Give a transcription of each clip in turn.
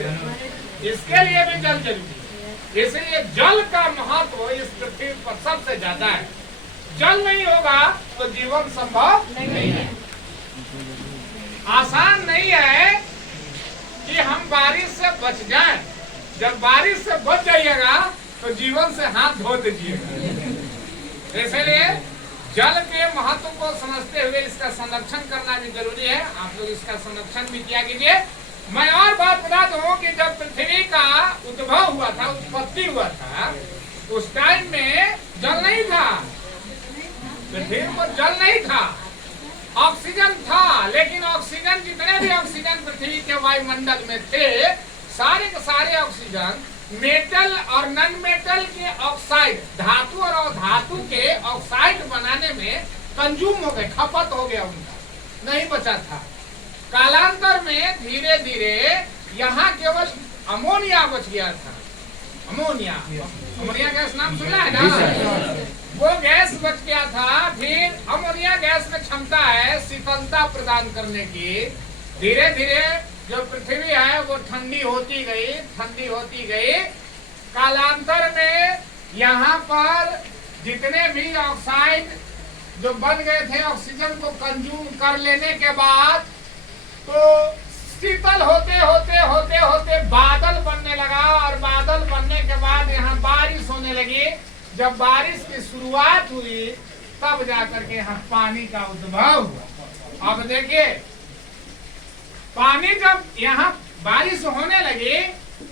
इसके लिए भी जल जरूरी है। इसलिए जल का महत्व इस पृथ्वी पर सबसे ज्यादा है। जल नहीं होगा तो जीवन संभव नहीं है। आसान नहीं है कि हम बारिश से बच जाएं। जब बारिश से बच जाइएगा तो जीवन से हाथ धो दीजिएगा। इसलिए जल के महत्व को समझते हुए इसका संरक्षण करना भी जरूरी है। आप लोग इसका संरक्षण भी किया कीजिए। मैं और बात बता दूं कि जब पृथ्वी का उद्भव हुआ था, उत्पत्ति हुआ था, उस टाइम में जल नहीं था। पृथ्वी पर जल नहीं था, ऑक्सीजन था। लेकिन ऑक्सीजन, जितने भी ऑक्सीजन पृथ्वी के वायुमंडल में थे, सारे के सारे ऑक्सीजन मेटल और नॉन मेटल के ऑक्साइड, धातु और अधातु के ऑक्साइड बनाने में कंज्यूम हो गए, खपत हो गया, उनका नहीं बचा था। कालांतर में धीरे धीरे यहाँ केवल अमोनिया बच गया था। अमोनिया गैस नाम सुना है ना? वो गैस बच गया था। फिर अमोनिया गैस में क्षमता है शीतलता प्रदान करने की। धीरे धीरे जो पृथ्वी है वो ठंडी होती गई। कालांतर में यहाँ पर जितने भी ऑक्साइड जो बन गए थे, ऑक्सीजन को कंज्यूम कर लेने के बाद तो शीतल होते बादल बनने लगा। और बादल बनने के बाद यहाँ बारिश होने लगी। जब बारिश की शुरुआत हुई तब जाकर के यहाँ पानी का उद्भव हुआ। अब देखिए, पानी जब यहाँ बारिश होने लगी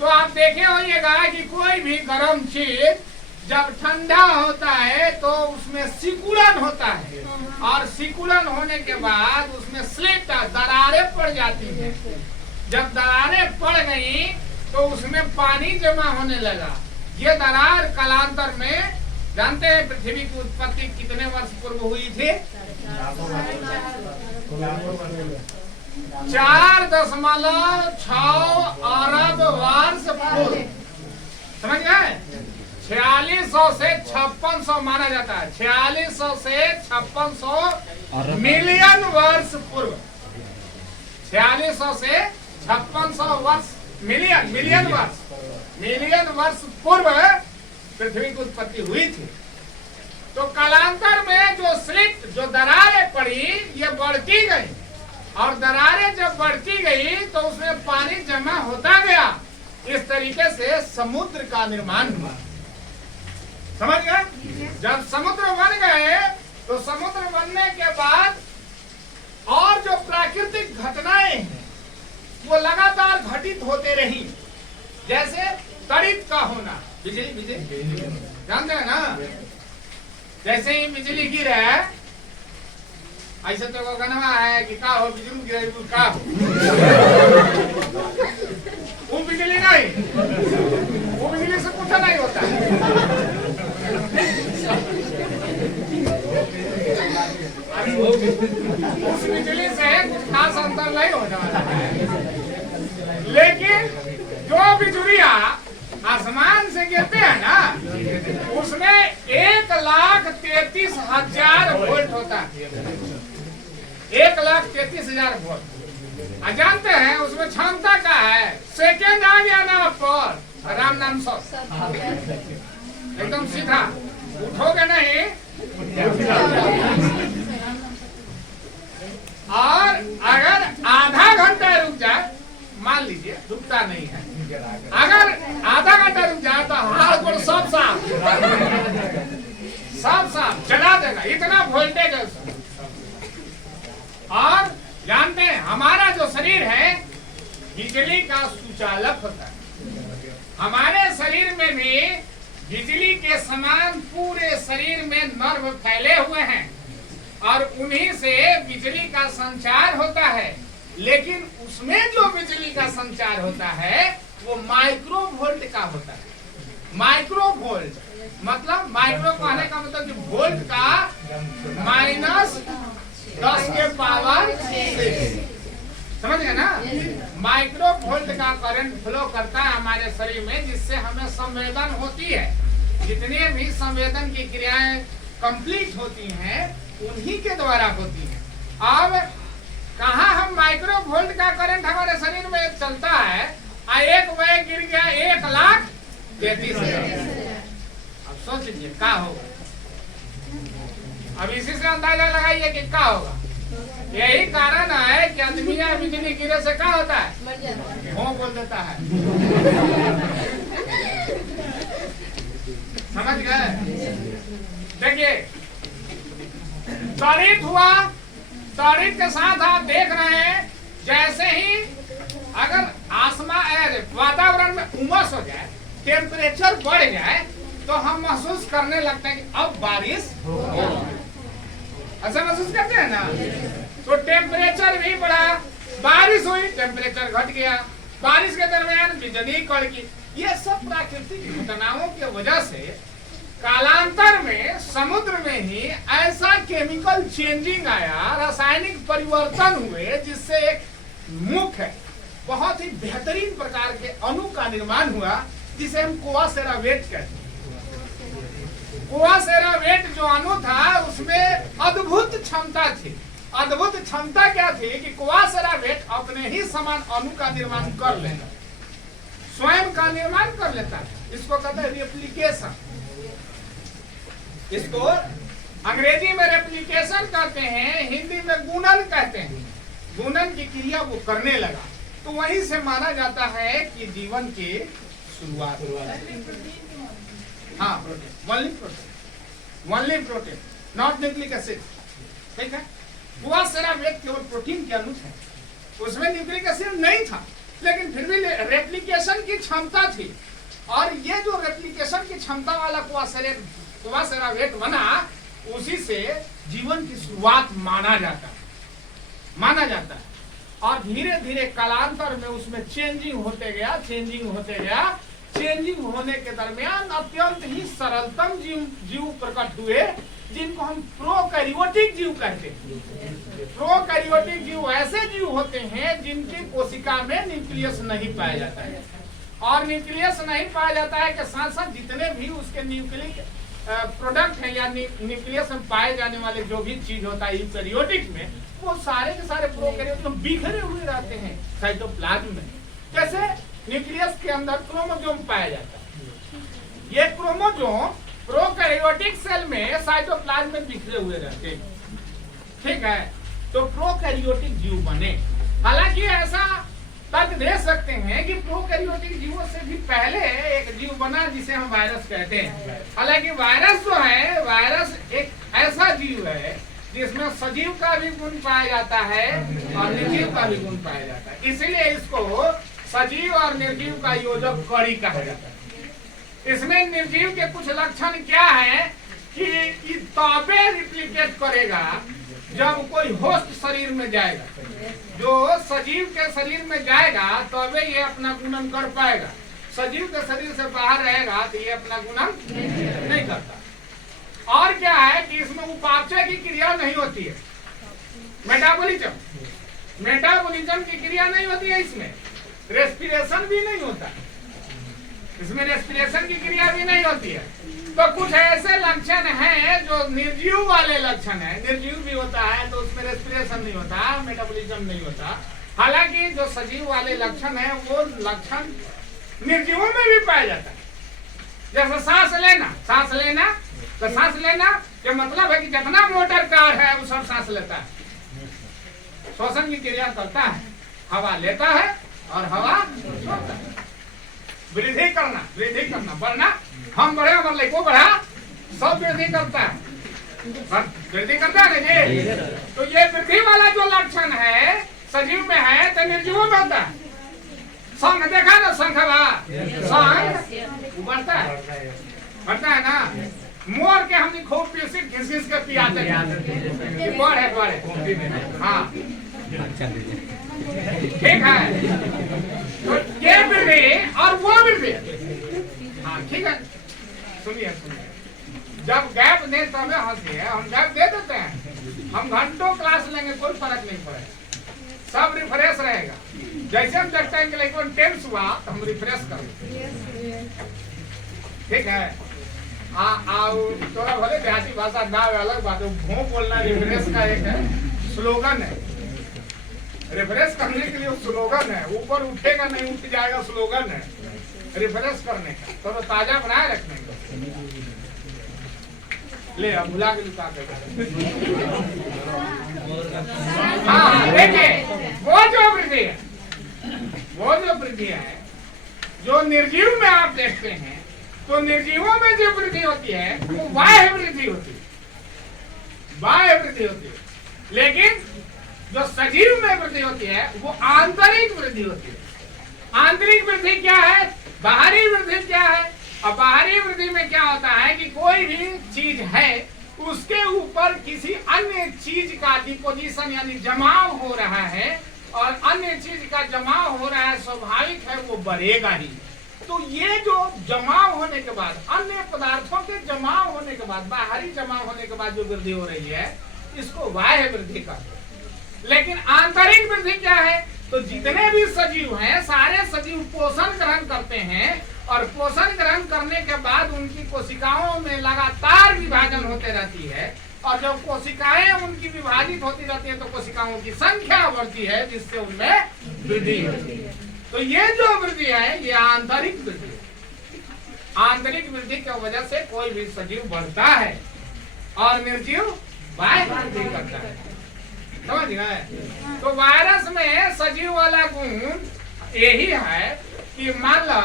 तो आप देखे होइएगा कि कोई भी गर्म चीज जब ठंडा होता है तो उसमें सिकुड़न होता है। और सिकुड़न होने के बाद उसमें स्लिट, दरारें पड़ जाती हैं। जब दरारें पड़ गई तो उसमें पानी जमा होने लगा। ये दरार कालांतर में, जानते हैं पृथ्वी की उत्पत्ति कितने वर्ष पूर्व हुई थी? 4.6 अरब वर्ष पूर्व। समझ गए? 4600 से 5600 माना जाता है। 4600 से 5600 मिलियन वर्ष पूर्व। 4600 से 5600 वर्ष, मिलियन वर्ष पूर्व पृथ्वी की उत्पत्ति हुई थी। तो कालांतर में जो दरारें पड़ी, ये बढ़ती गई। और दरारें जब बढ़ती गई तो उसमें पानी जमा होता गया। इस तरीके से समुद्र का निर्माण हुआ। समझ गए? जब समुद्र बन गए तो समुद्र बनने के बाद और जो प्राकृतिक घटनाएं हैं वो लगातार घटित होते रही। जैसे तड़ित का होना, बिजली जानते हैं ना? जैसे ही बिजली गिरे, ऐसे तो गनवा है कि का हो बिजली गिरे, का हो वो बिजली नहीं, वो बिजली से कुछ नहीं होता है। उस बिजली से कुछ खास अंतर नहीं हो जाता है। लेकिन जो बिजुलियां आसमान से गिरते हैं ना, उसमें 1,33,000 वोल्ट होता है। 1,33,000 वोल्ट। जानते हैं उसमें क्षमता का है? सेकेंड आ गया ना पर राम नाम सौ एकदम सीधा उठोगे नहीं। और अगर आधा घंटा रुक जाए, मान लीजिए रुकता नहीं है, अगर आधा घंटा रुक जाए तो हाथ गोड़ सब साफ जला देगा, इतना वोल्टेज है उसमें। और जानते हैं हमारा जो शरीर है बिजली का सुचालक होता है। हमारे शरीर में भी बिजली के समान पूरे शरीर में नर्व फैले हुए हैं और उन्हीं से बिजली का संचार होता है। लेकिन उसमें जो बिजली का संचार होता है वो माइक्रो वोल्ट का होता है। माइक्रो वोल्ट मतलब, माइक्रो कहने का मतलब कि वोल्ट का -10 के पावर 6। समझ गए ना? माइक्रो वोल्ट का करंट फ्लो करता है हमारे शरीर में, जिससे हमें संवेदन होती है। जितने भी संवेदन की क्रियाएं कंप्लीट होती हैं उन्हीं के द्वारा होती हैं। अब कहाँ हम माइक्रो वोल्ट का करंट हमारे शरीर में चलता है, एक व्यय गिर गया 1,33,000। अब सोच लीजिए क्या होगा। अब इसी से अंदाजा लगाइए कि क्या होगा। यही कारण है कि आदमी बिजली गिरे से क्या होता है, मुंह बोल देता है। समझ गए? देखिए त्वरित हुआ, त्वरित के साथ आप देख रहे हैं जैसे ही अगर वातावरण में उमस हो जाए, टेम्परेचर बढ़ जाए, तो हम महसूस करने लगते हैं कि अब बारिश होगी। ऐसा महसूस करते हैं ना। तो टेम्परेचर भी बढ़ा, बारिश हुई, टेम्परेचर घट गया, बारिश के दरमियान बिजली कड़की। ये सब प्राकृतिक घटनाओं की वजह से कालांतर में समुद्र में ही ऐसा केमिकल चेंजिंग आया, रासायनिक परिवर्तन हुए, जिससे एक मुख्य बहुत ही बेहतरीन प्रकार के अणु का निर्माण हुआ, जिसे हम कोआसेरावेट कहते हैं। कोआसेरावेट जो अणु था उसमें अद्भुत क्षमता थी। अद्भुत क्षमता क्या थी कि कोआसेरावेट अपने ही समान अणु का निर्माण कर लेगा, स्वयं का निर्माण कर लेता है। इसको कहते हैं रेप्लिकेशन। इसको अंग्रेजी में रेप्लिकेशन कहते हैं, हिंदी में गुणन कहते हैं। गुणन की क्रिया वो करने लगा, तो वहीं से माना जाता है कि जीवन की शुरुआत। हाँ, only protein, not nucleic acid. ठीक है, कोआसेरावेट केवल प्रोटीन के अणु थे, उसमें न्यूक्लिक एसिड नहीं था, लेकिन फिर भी रेप्लिकेशन की क्षमता थी। और ये जो रेप्लिकेशन की क्षमता वाला कोआसेरावेट बना, उसी से जीवन की शुरुआत माना जाता है। और धीरे धीरे कालांतर में उसमें चेंजिंग होते गया। चेंजिंग होने के दरमियान अत्यंत ही सरलतम जीव प्रकट हुए, जिनको हम प्रोकैरियोटिक जीव कहते हैं। प्रोकैरियोटिक जीव ऐसे जीव होते हैं जिनकी कोशिका में न्यूक्लियस नहीं पाया जाता है। और न्यूक्लियस नहीं पाया जाता है के साथ साथ जितने भी उसके न्यूक्लिक प्रोडक्ट है या न्यूक्लियस में पाए जाने वाले जो भी चीज होता है यूकैरियोटिक में, वो सारे के सारे प्रोकैरियोट में बिखरे हुए रहते हैं साइटोप्लाज्म में। जैसे न्यूक्लियस के अंदर क्रोमोसोम पाया जाता है, ये क्रोमोसोम प्रोकैरियोटिक सेल में साइटोप्लाज्म में बिखरे हुए रहते हैं। ठीक है, तो प्रोकैरियोटिक जीव बने। हालांकि ऐसा तर्क दे सकते हैं कि प्रोकैरियोटिक जीवों से भी पहले एक जीव बना जिसे हम वायरस कहते हैं। हालांकि वायरस जो है, वायरस एक ऐसा जीव है जिसमें सजीव का भी गुण पाया जाता है और निर्जीव का भी गुण पाया जाता है। इसीलिए इसको सजीव और निर्जीव का योजक कड़ी कहा जाता है। इसमें निर्जीव के कुछ लक्षण क्या है कि तबे रिप्लिकेट करेगा जब कोई होस्ट शरीर में जाएगा। जो सजीव के शरीर में जाएगा तबे ये अपना गुणन कर पाएगा। सजीव के शरीर से बाहर रहेगा तो ये अपना गुणन नहीं करता। और क्या है कि इसमें उपापचय की क्रिया नहीं होती है, मेटाबॉलिज्म की क्रिया नहीं होती है। इसमें रेस्पिरेशन भी नहीं होता, इसमें रेस्पिरेशन की क्रिया भी नहीं होती है। तो कुछ ऐसे लक्षण हैं जो निर्जीव वाले लक्षण है। निर्जीव भी होता है तो उसमें रेस्पिरेशन नहीं होता, मेटाबॉलिज्म नहीं होता। हालांकि जो सजीव वाले लक्षण है वो लक्षण निर्जीवों में भी पाया जाता है। जैसे सांस लेना के मतलब है कि जितना मोटर कार है वो सब सांस लेता है, श्वसन की क्रिया करता है, हवा लेता है और हवा छोड़ता है। वृद्धि करना, बढ़ना, हम बढ़े हमारे लड़को बढ़ा, सब वृद्धि करता है, वृद्धि करता है ना जी। तो ये वृद्धि वाला जो लक्षण है सजीव में है तो निर्जीवों में होता है। संघ देखा ना, संघवा संघ बढ़ता है ना। मोर के हमने खूब पीसी घिस के पियाते हैं। हाँ ठीक है, तो ये वृद्धि और वो वृद्धि। हाँ ठीक है, सुनिए जब गैप दे तब हंसी है। हम गैप दे देते हैं, हम घंटों क्लास लेंगे कोई फर्क नहीं पड़ेगा, सब रिफ्रेश रहेगा। जैसे हम देखते हैं कि लाइक टेंस हुआ तो हम रिफ्रेश करेंगे। ठीक है, थोड़ा भले देहाती भाषा ना अलग बात है, भों बोलना रिफ्रेश का एक स्लोगन है। रिफ्रेश करने के लिए स्लोगन है, ऊपर उठेगा नहीं उठ जाएगा, स्लोगन है रिफ्रेश करने का, तो ताजा बनाए रखने का। ले अब भुला के लुका के हाँ देखिए, वो जो वृद्धि है, वो जो वृद्धि है जो निर्जीव में आप देखते हैं, तो निर्जीवों में जो वृद्धि होती है वो बाह्य वृद्धि होती है, बाह्य वृद्धि होती है। लेकिन जो सजीव में वृद्धि होती है वो आंतरिक वृद्धि होती है। आंतरिक वृद्धि क्या है, बाहरी वृद्धि क्या है? और बाहरी वृद्धि में क्या होता है कि कोई भी चीज है उसके ऊपर किसी अन्य चीज का डिपोजिशन यानी जमाव हो रहा है, और अन्य चीज का जमाव हो रहा है, स्वाभाविक है वो बढ़ेगा ही। तो ये जो जमाव होने के बाद, अन्य पदार्थों के जमाव होने के बाद, बाहरी जमाव होने के बाद जो वृद्धि हो रही है, इसको बाह्य वृद्धि कहते हैं। लेकिन आंतरिक वृद्धि क्या है? तो जितने भी सजीव हैं सारे सजीव पोषण ग्रहण करते हैं, और पोषण ग्रहण करने के बाद उनकी कोशिकाओं में लगातार विभाजन होते रहती है, और जब कोशिकाएं उनकी विभाजित होती रहती है तो कोशिकाओं की संख्या बढ़ती है, जिससे उनमें वृद्धि होती है। तो ये जो वृद्धि है ये आंतरिक वृद्धि है। आंतरिक वृद्धि की वजह से कोई भी सजीव बढ़ता है और निर्जीव बाह्य वृद्धि करता है। समझ गए? तो वायरस में सजीव वाला गुण यही है कि मान लो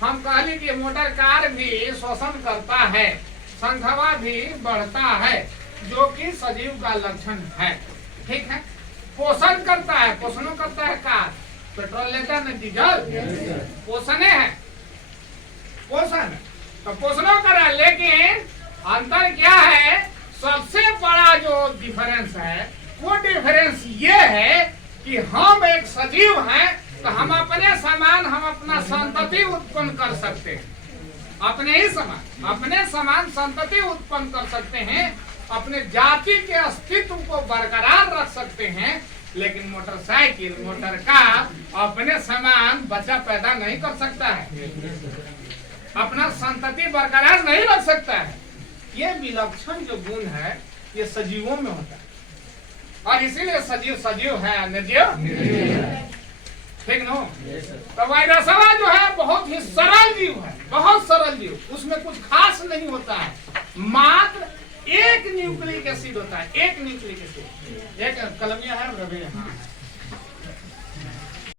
हम कहली कि मोटर कार भी शोषण करता है, संख्या भी बढ़ता है, जो कि सजीव का लक्षण है। ठीक है, पोषण करता है, पोषण करता है कार, पेट्रोल लेता है, डीजल पोषण है, पोषण तो पोषण करा। लेकिन अंतर क्या है? सबसे बड़ा जो डिफरेंस है वो डिफरेंस ये है कि हम एक सजीव हैं तो हम अपने समान, हम अपना संतति उत्पन्न कर सकते हैं, अपने ही समान, अपने समान संतति उत्पन्न कर सकते हैं, अपने जाति के अस्तित्व को बरकरार रख सकते हैं। लेकिन मोटरसाइकिल, मोटर कार अपने समान बच्चा पैदा नहीं कर सकता है, अपना संतति बरकरार नहीं रख सकता है। ये विलक्षण जो गुण है ये सजीवों में होता है, और इसीलिए सजीव सजीव है, निर्जीव ठीक नो। तो वायरसवा जो है बहुत ही सरल जीव है, बहुत सरल जीव, उसमें कुछ खास नहीं होता है, मात्र एक न्यूक्लिक एसिड होता है, एक न्यूक्लिक एसिड। एक कलमिया है रवि, हाँ